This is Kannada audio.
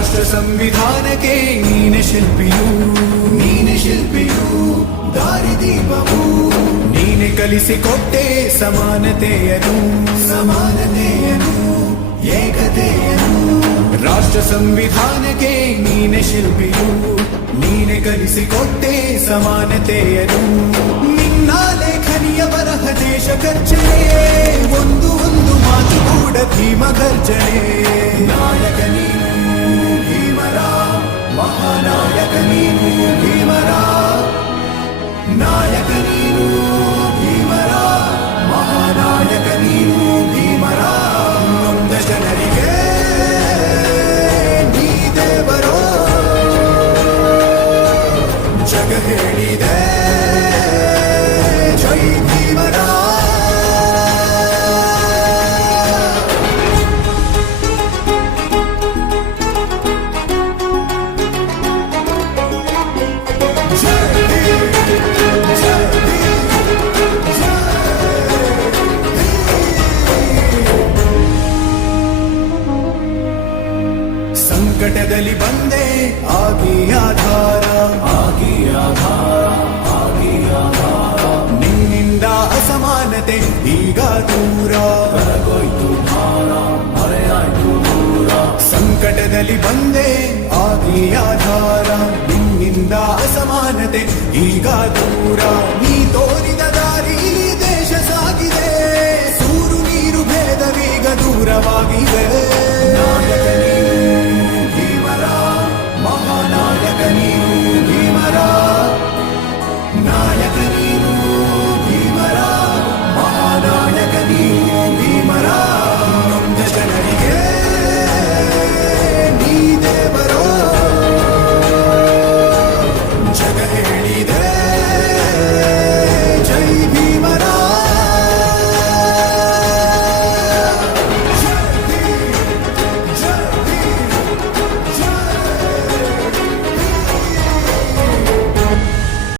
ರಾಷ್ಟ್ರ ಸಂವಿಧಾನಕ್ಕೆ ನೀನೆ ಶಿಲ್ಪಿಯು, ನೀನೆ ಶಿಲ್ಪಿಯು, ದಾರಿದೀಪವು ನೀನೆ ಕಲಿಸಿಕೊಟ್ಟೆ ಸಮಾನತೆಯನು, ಸಮಾನತೆಯನು, ಏಕತೆಯನು. ರಾಷ್ಟ್ರ ಸಂವಿಧಾನಕ್ಕೆ ನೀನೆ ಶಿಲ್ಪಿಯು, ನೀನೆ ಕಲಿಸಿಕೊಟ್ಟೆ ಸಮಾನತೆಯನು. ನಿನ್ನ ಲೇಖನಿಯ ಬರಹ ದೇಶ ಗರ್ಜನೆ, ಒಂದು ಒಂದು ಮಾತು ಕೂಡ ಭೀಮ ಗರ್ಜನೆ. ನಾಯಕ ನೀನು ಭೀಮರ, ಮಹಾನಾಯಕ ನೀನು ಭೀಮರ, ನಾಯಕ ನೀನು ಭೀಮರ, ಮಹಾನಾಯಕ ನೀನು ಭೀಮರ. ನೊಂದ ಜನರಿಗೆ ನೀ ದೇವರೋ ಜಗ ಹೇಳಿದೆ ಜೈ ಭೀಮರ. ಸಂಕಟದಲ್ಲಿ ಬಂದೆ ಆಗಿ ಆಧಾರ, ಆಗಿ ಆಧಾರ, ಆಗಿ ಆಧಾರ. ನಿನ್ನಿಂದ ಅಸಮಾನತೆ ಈಗ ದೂರ, ಹೊರಗೋಯ್ತು ಭಾರ, ಮರೆಯಾಯ್ತು ದೂರ. ಸಂಕಟದಲ್ಲಿ ಬಂದೆ ಆಗಿ ಆಧಾರ, ನಿನ್ನಿಂದ ಅಸಮಾನತೆ ಈಗ ದೂರ. ನೀ ತೋರಿದ ದಾರಿ ದೇಶ ಸಾಗಿದೆ, ಸೂರು ನೀರು ಭೇದವೀಗ ದೂರವಾಗಿದೆ. ನಾಯಕ ನೀನು ಭೀಮರ, ಮಹಾನಾಯಕ ನೀನು ಭೀಮರ, ನಾಯಕ